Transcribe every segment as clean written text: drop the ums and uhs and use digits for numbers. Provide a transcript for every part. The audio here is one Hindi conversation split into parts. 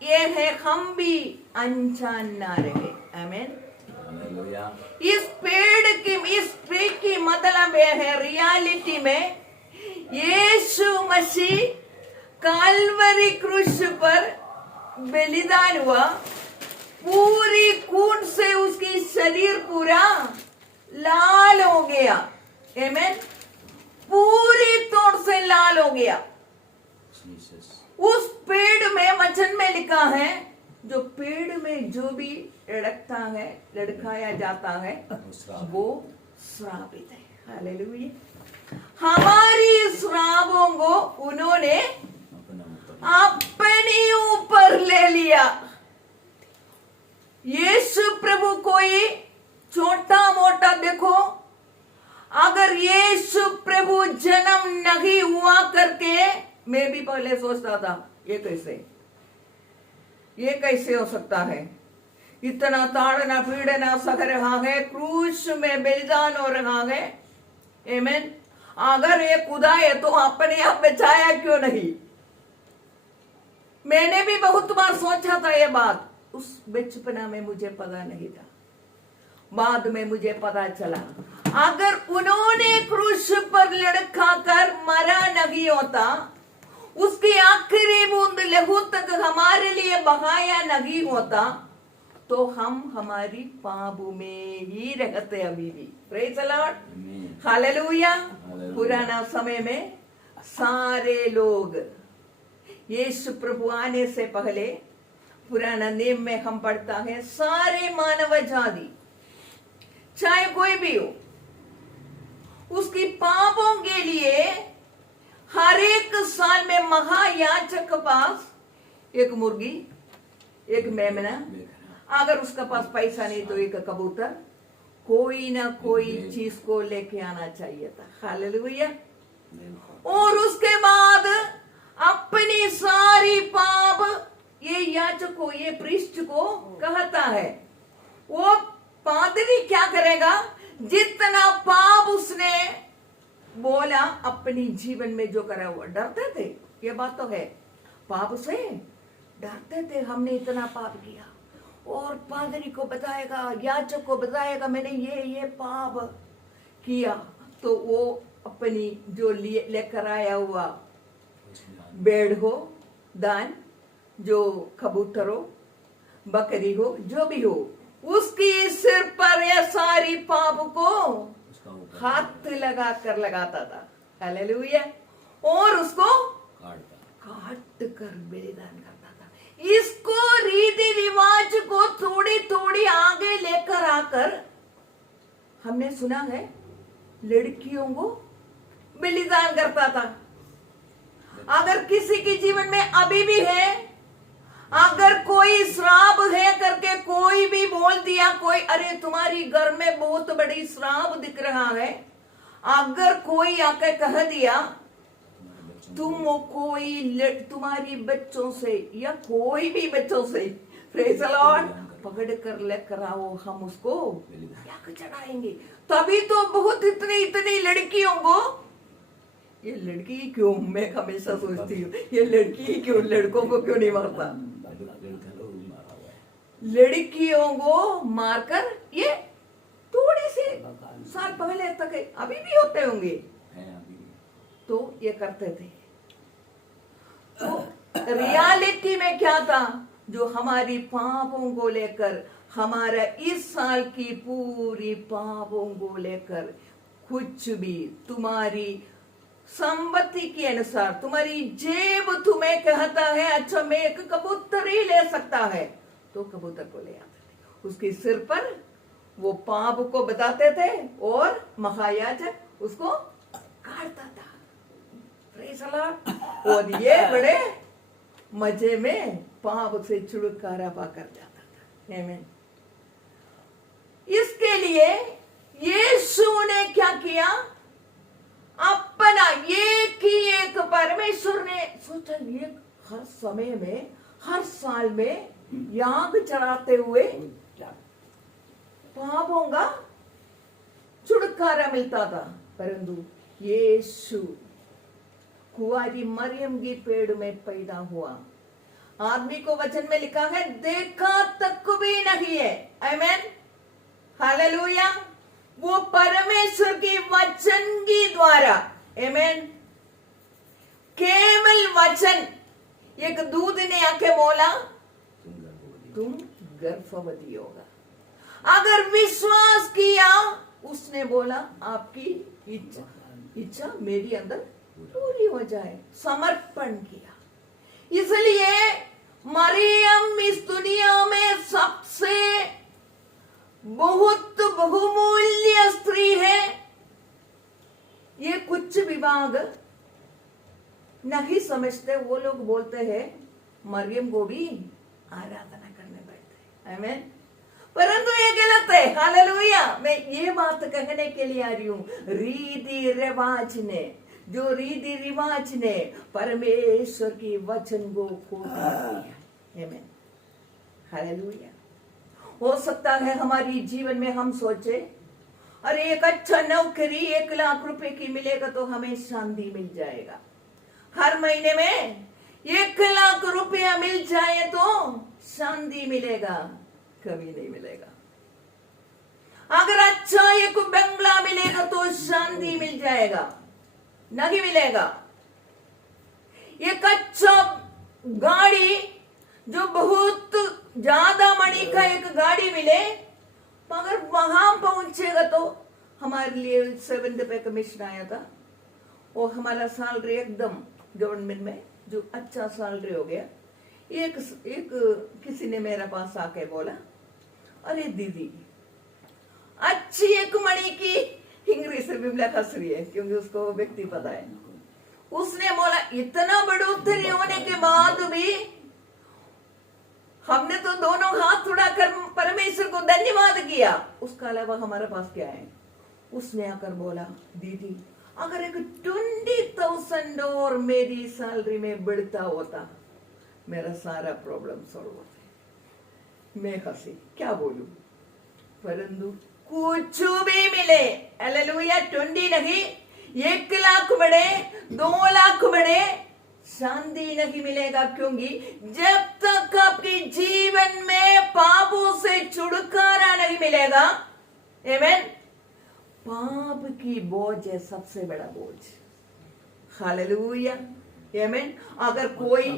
ये है हम भी अनजान ना रहे। आमीन। हालेलुया। इस ट्री की मतलब यह है रियलिटी में यीशु मसीह काल्वरी क्रूस पर बलिदान हुआ, पूरी खून से उसकी शरीर पूरा लाल हो गया। आमीन। पूरी तौर से लाल हो गया। जीसस। उस पेड़ में वचन में लिखा है, जो पेड़ में जो भी लड़कता है, लड़काया जाता है, वो श्रापित है। हालेलुया। हमारी श्रापों को उन्होंने अपने ऊपर ले लिया। यीशु प्रभु कोई छोटा मोटा देखो, अगर यीशु प्रभु जन्म नहीं हुआ करके, मैं भी पहले सोचता था ये कैसे हो सकता है, इतना ताड़ना पीड़ना सह रहा है, क्रूस में बलिदान हो रहा है। आमीन। अगर ये खुदा है तो अपने आप बचाया क्यों नहीं? मैंने भी बहुत बार सोचा था ये बात, उस बचपना में मुझे पता नहीं था, बाद में मुझे पता चला। अगर उन्होंने क्रूस पर लड़का कर मरा नहीं होता, उसकी आखिरी बूंद लहू तक हमारे लिए बहाया नहीं होता, तो हम हमारी पाप में ही रहते अभी भी। Praise the Lord. हालेलुया। पुराना समय में सारे लोग यीशु प्रभु आने से पहले पुराना नियम में हम पढ़ता है, सारे मानव जाति चाहे कोई भी हो, उसकी पापों के लिए हर एक साल में महायाजक के पास एक मुर्गी, एक मेमना, अगर उसका पास पैसा नहीं तो एक कबूतर, कोई ना कोई चीज को लेके आना चाहिए था। हालेलुया। और उसके बाद अपनी सारी पाप ये याजक को, ये प्रीस्ट को कहता है, वो पादरी क्या करेगा, जितना पाप उसने बोला अपनी जीवन में जो करा, वो डरते थे। ये बात तो है, पाप से डरते थे, हमने इतना पाप किया, और पादरी को बताएगा, याजक को बताएगा मैंने ये पाप किया, तो वो अपनी जो लेकर आया हुआ भेड़ हो, दान, जो कबूतर हो, बकरी हो, जो भी हो, उसकी सिर पर यह सारी पाप को हाथ लगा कर लगाता था। हालेलुया। और उसको काट कर बलिदान करता था। इसको रीति रिवाज को थोड़ी थोड़ी आगे लेकर आकर हमने सुना है, लड़कियों को बलिदान करता था। अगर किसी के जीवन में अभी भी है, अगर कोई श्राप है करके कोई भी बोल दिया, कोई अरे तुम्हारी घर में बहुत बड़ी श्राप दिख रहा है, अगर कोई आके कह दिया तुम्हारी बच्चों से या कोई भी बच्चों से, प्रेज़ द लॉर्ड, पकड़ कर लेकर आओ, हम उसको क्या चढ़ाएंगे। तभी तो बहुत इतनी लड़कियों को, ये लड़की क्यों, मैं हमेशा सोचती हूँ ये लड़की क्यों, लड़कों को क्यों नहीं मारता, लड़कियों को मारकर, ये थोड़ी सी साल पहले तक है, अभी भी होते होंगे, तो ये करते थे। तो रियलिटी में क्या था, जो हमारी पापों को लेकर, हमारा इस साल की पूरी पापों को लेकर, कुछ भी तुम्हारी संपत्ति के अनुसार, तुम्हारी जेब तुम्हें कहता है अच्छा मैं एक कबूतर ही ले सकता है, तो कबूतर को ले आते थे, उसके सिर पर वो पाप को बताते थे, और महायाजक उसको काटता था। Praise the Lord. और ये बड़े मजे में पाप से छुटकारा पाकर जाता था। आमीन। इसके लिए यीशु ने क्या किया, अपना एक परमेश्वर ने सोचा, ये हर समय में, हर साल में याग चढ़ाते हुए पापों का छुटकारा मिलता था। परंतु यीशु कुंवारी मरियम के पेड़ में पैदा हुआ, आदमी को वचन में लिखा है देखा तक भी नहीं है। आमेन, हालेलुया। वो परमेश्वर की वचन के द्वारा, आमेन, केवल वचन। एक दूध ने आके बोला तुम गर्भवती होगा। अगर विश्वास किया, उसने बोला आपकी इच्छा मेरी अंदर पूरी हो जाए, समर्पण किया। इसलिए मरियम इस दुनिया में सबसे बहुत बहुमूल्य स्त्री है। ये कुछ विभाग नहीं समझते, वो लोग बोलते हैं मरियम को भी आराधना करने बैठे। आमीन। परंतु ये गलत है। हालेलुया। मैं ये बात कहने के लिए आ रही हूँ, रीति रिवाज ने, जो रीति रिवाज ने परमेश्वर की वचन को खो दिया। आमीन, हालेलुया। हो सकता है हमारी जीवन में हम सोचे अरे एक अच्छा नौकरी 1 लाख रुपए की मिलेगा तो हमें शांति मिल जाएगा। हर महीने में 1 लाख रुपया मिल जाए तो शांति मिलेगा, कभी नहीं मिलेगा। अगर अच्छा एक बंगला मिलेगा तो शांति मिल जाएगा, नहीं मिलेगा। एक अच्छा गाड़ी, जो बहुत ज्यादा मनी का एक गाड़ी मिले, मगर वहां पहुंचेगा तो हमारे लिए 7 रुपए कमीशन आया था, वो हमारा सैलरी एकदम गवर्नमेंट में जो अच्छा सैलरी हो गया। एक किसी ने मेरे पास आके बोला अरे दीदी अच्छी एक मणि की, इंग्लिश से बिमला हंस रही है क्योंकि उसको व्यक्ति पता है। उसने बोला इतना बढ़ोतरी होने के बाद भी हमने तो दोनों हाथ उड़ाकर परमेश्वर को धन्यवाद किया, उसका अलावा हमारे पास क्या है। उसने आकर बोला दीदी अगर एक 20,000 और मेरी सैलरी में बढ़ता होता मेरा सारा प्रॉब्लम सॉल्व होता। मैं हंसी, क्या बोलूं, परंतु कुछ भी मिले, हालेलुया, 20 नहीं 1 लाख बढ़े, 2 लाख बढ़े, शांति नहीं मिलेगा। क्योंकि जब तक आपके जीवन में पापों से छुटकारा नहीं मिलेगा, आमीन, पाप की बोझ है सबसे बड़ा बोझ। हालेलुया, आमीन। अगर कोई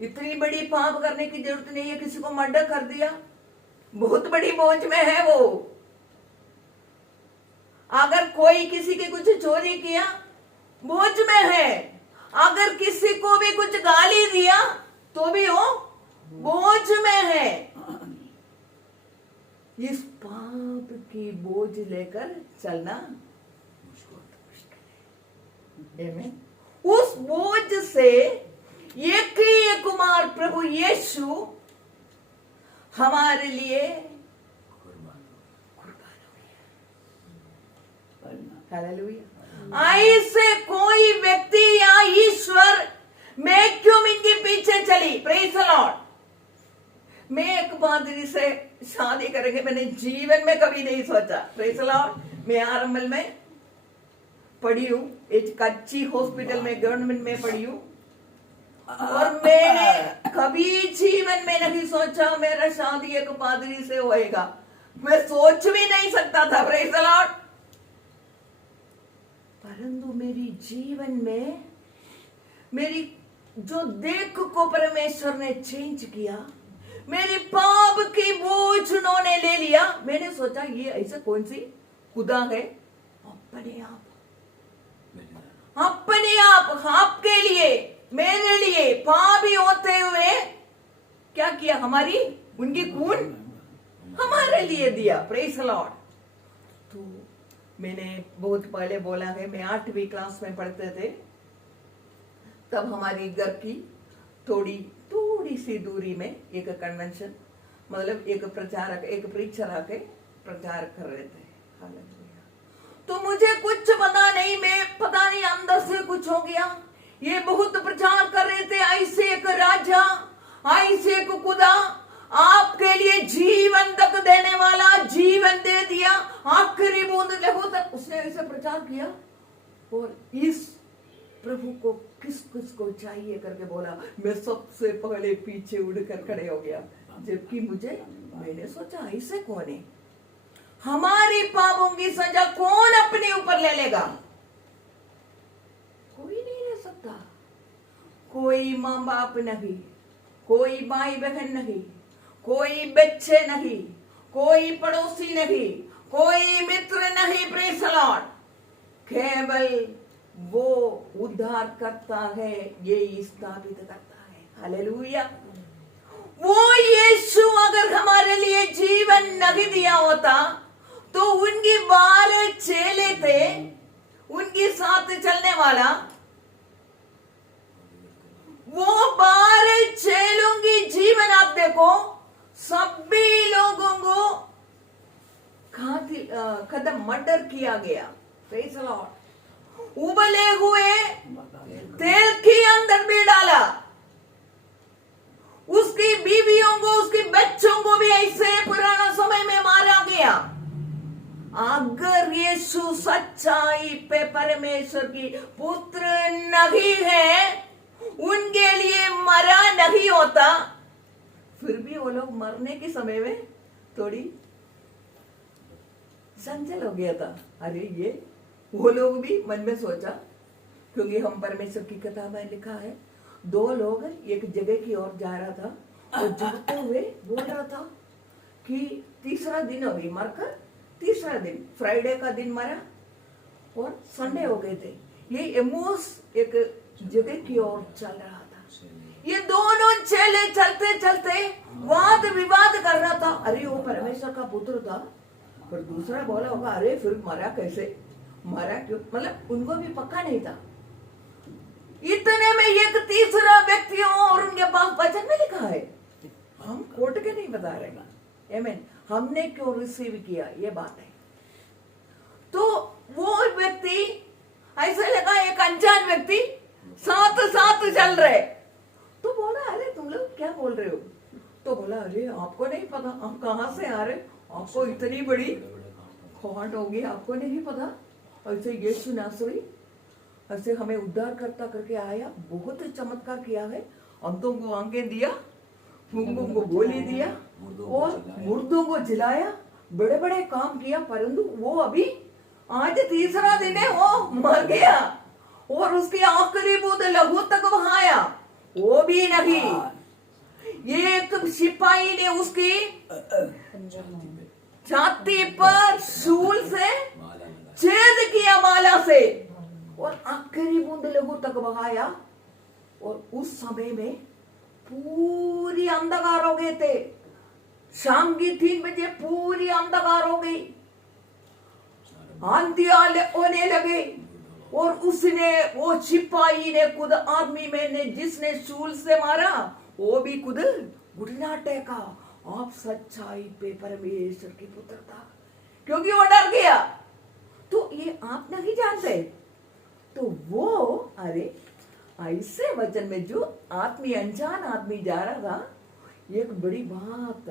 इतनी बड़ी पाप करने की जरूरत नहीं है, किसी को मर्डर कर दिया, बहुत बड़ी बोझ में है वो। अगर कोई किसी के कुछ चोरी किया, बोझ में है। अगर किसी को भी कुछ गाली दिया तो भी वो बोझ में है। इस पाप की बोझ लेकर चलना मुश्किल है। आमीन। उस बोझ से एक ही कुमार प्रभु यीशु हमारे लिए कुर्बान हुए। हालेलुया। ऐसे कोई व्यक्ति या ईश्वर, मैं क्यों इनके पीछे चली, प्रेज़ द लॉर्ड। मैं एक पादरी से शादी करेंगे मैंने जीवन में कभी नहीं सोचा, प्रेज़ द लॉर्ड। मैं आरंभल में पढ़ी हूँ, एक कच्ची हॉस्पिटल में गवर्नमेंट में पढ़ी हूँ, और मैंने कभी जीवन में नहीं सोचा मेरा शादी एक पादरी से होएगा। मैं सोच भी नहीं सकता था, प्रेज़ द लॉर्ड। परंतु मेरी जीवन में मेरी जो देख को परमेश्वर ने चेंज किया, मेरी पाप की बोझ उन्होंने ले लिया। मैंने सोचा ये ऐसा कौन सी खुदा है, अपने आप आपके लिए मेरे लिए पापी होते हुए क्या किया, हमारी उनकी खून हमारे लिए दिया, प्रेज़ द लॉर्ड। तो मैंने बहुत पहले बोला है, मैं 8वीं क्लास में पढ़ते थे, तब हमारी घर की थोड़ी सी दूरी में एक कन्वेंशन, मतलब एक प्रचारक, एक प्रीचर आके प्रचार कर रहे थे। हालेलुया। तो मुझे कुछ पता नहीं, मैं पता नहीं अंदर से कुछ हो गया। ये बहुत प्रचार कर रहे थे, ऐसे एक राजा, ऐसे एक खुदा, आपके लिए जीवन तक देने वाला, जीवन दे दिया, आखिरी बूंद लहू तक, उसने ऐसे प्रचार किया। और इस प्रभु को किस किस को चाहिए करके बोला। मैं सबसे पहले पीछे उड़कर खड़े हो गया, जबकि मैंने सोचा ऐसे कौन है, हमारी पापों की सजा कौन अपने ऊपर ले लेगा? कोई नहीं ले सकता। कोई माँ बाप नहीं, कोई भाई बहन नहीं, कोई बच्चे नहीं, कोई पड़ोसी नहीं, कोई मित्र नहीं। Praise the Lord. केवल वो उद्धार करता है, ये स्थापित करता है। हालेलुया। वो यीशु अगर हमारे लिए जीवन नहीं दिया होता तो उनकी 12 चेले थे, उनके साथ चलने वाला, वो 12 चेलों की जीवन आप देखो, सभी लोगों को कदम मर्डर किया गया। Praise the Lord. उबले हुए तेल के अंदर भी डाला, उसकी बीवियों को, उसके बच्चों को भी ऐसे पुराना समय में मारा गया। अगर यीशु सच्चाई पे परमेश्वर की पुत्र नहीं है, उनके लिए मरा नहीं होता, फिर भी वो लोग मरने के समय में थोड़ी संचल हो गया था। अरे ये वो लोग भी मन में सोचा, क्योंकि हम परमेश्वर की किताब में लिखा है, 2 लोग एक जगह की ओर जा रहा था और जाते हुए बोल रहा था कि तीसरा दिन हो गई मरकर, तीसरा दिन, फ्राइडे का दिन मरा और संडे हो गए थे। ये एमोस एक जगह की ओर चल रहा था। ये दोनों चेले चलते चलते वाद विवाद कर रहा था। अरे वो परमेश्वर का पुत्र था, पर दूसरा बोला होगा अरे फिर मरा कैसे, मरा क्यों, मतलब उनको भी पक्का नहीं था। इतने में एक तीसरा व्यक्ति और उनके पास वचन में लिखा है, हम कोर्ट के नहीं बता रहे, आमीन, हमने क्यों रिसीव किया, ये बात है। तो वो व्यक्ति ऐसे लगा, एक अनजान व्यक्ति साथ साथ चल रहे, तो बोला अरे तुम लोग क्या बोल रहे हो? तो बोला अरे आपको नहीं पता हम कहाँ से आ रहे, आपको इतनी बड़ी खोट होगी, आपको नहीं पता? ऐसे यीशु नासरी ऐसे हमें उद्धार करता करके आया, बहुत चमत्कार किया है, अंधों को आंखें दिया, गूंगों को बोली दिया और मुर्दों को जिलाया, बड़े बड़े काम किया, परंतु वो अभी आज तीसरा दिन है वो मर गया और उसकी आखिरी बूंद लहू तक बहाया, वो भी नहीं। एक सिपाही ने उसकी छाती पर शूल से छेद किया माला से और आखिरी बूंद लहू तक बहाया, और उस समय में पूरी अंधकार हो गए थे। शाम की 3 बजे पूरी अंधकार हो गई, आंधियां होने लगे, और उसने, वो सिपाही ने खुद आदमी में ने जिसने शूल से मारा, वो भी खुद घुटना टेका, आप सच्चाई पे परमेश्वर की पुत्र था, क्योंकि वो डर गया। तो ये आप नहीं जानते, तो वो अरे ऐसे वचन में जो आदमी, अनजान आदमी जा रहा था, एक बड़ी बात,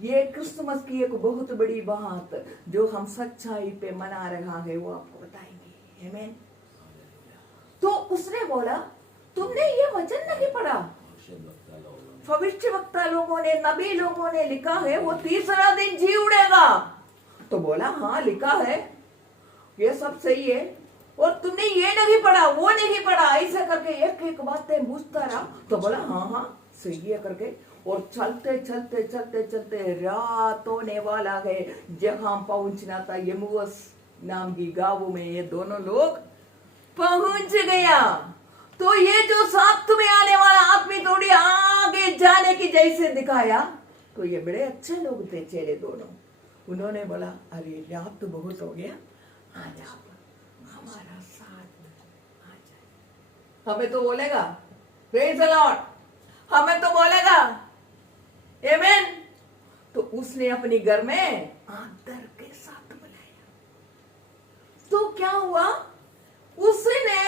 ये क्रिसमस की एक बहुत बड़ी बात जो हम सच्चाई पे मना रहा है, वो आपको बताएंगे, आमीन। तो उसने बोला तुमने ये वचन नहीं पढ़ा? भविष्यवक्ता लोगों ने, नबी लोगों ने लिखा है वो तीसरा दिन जी उड़ेगा। तो बोला हाँ लिखा है, ये सब सही है, और तुमने ये नहीं पढ़ा, वो नहीं पढ़ा, ऐसा करके एक एक बातें पूछता रहा। तो बोला हाँ हाँ सही है करके, और चलते चलते चलते चलते रात होने वाला है, जहां पहुंचना था यमुस नाम की गांव में ये दोनों लोग पहुंच गया। तो ये जो साथ में आने वाला आदमी थोड़ी आगे जाने की जैसे दिखाया, तो ये बड़े अच्छे लोग थे चेले दोनों। उन्होंने बोला अरे रात तो बहुत हो गया, आ जाओ हमारा साथ आ जाए। हमें तो बोलेगा प्रेज़ द लॉर्ड, हमें तो बोलेगा आमीन। तो उसने अपने घर में आदर के साथ बुलाया। तो क्या हुआ, उसने